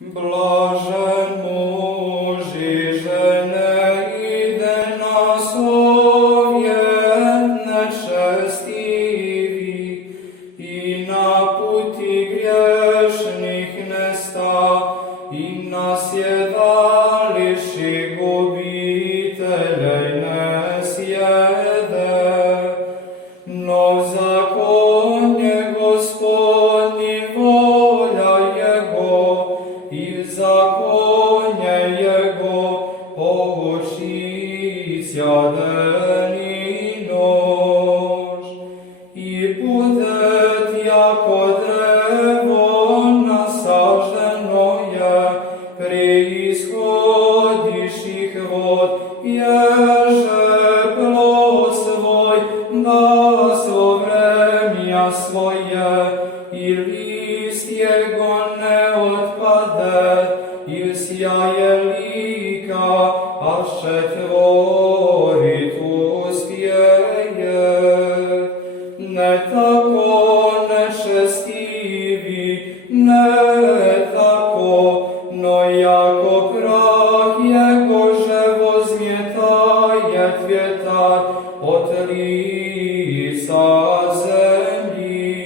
Блажен муж и жена, иде на совет нечестивый, и на пути грешных не ста, и на седалище губителей не съеде. Но в законе Господне воля Его, и в законе Его поучися день и ночь. И будет яко древо насажденное при исходящих вод, еже плод свой даст во время свое, и лист его не отпадет, и сяе лика, аще творит успеет. Не тако нечестивый, не тако, но яко прах его же возметает ветер от лица земли.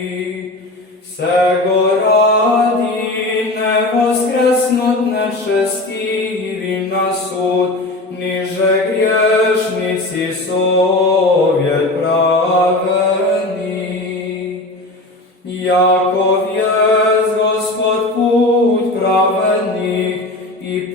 Сего ради не воскреснут нечестивый на суд, ниже грешницы совет праведный. Яко есть Господь путь праведный, и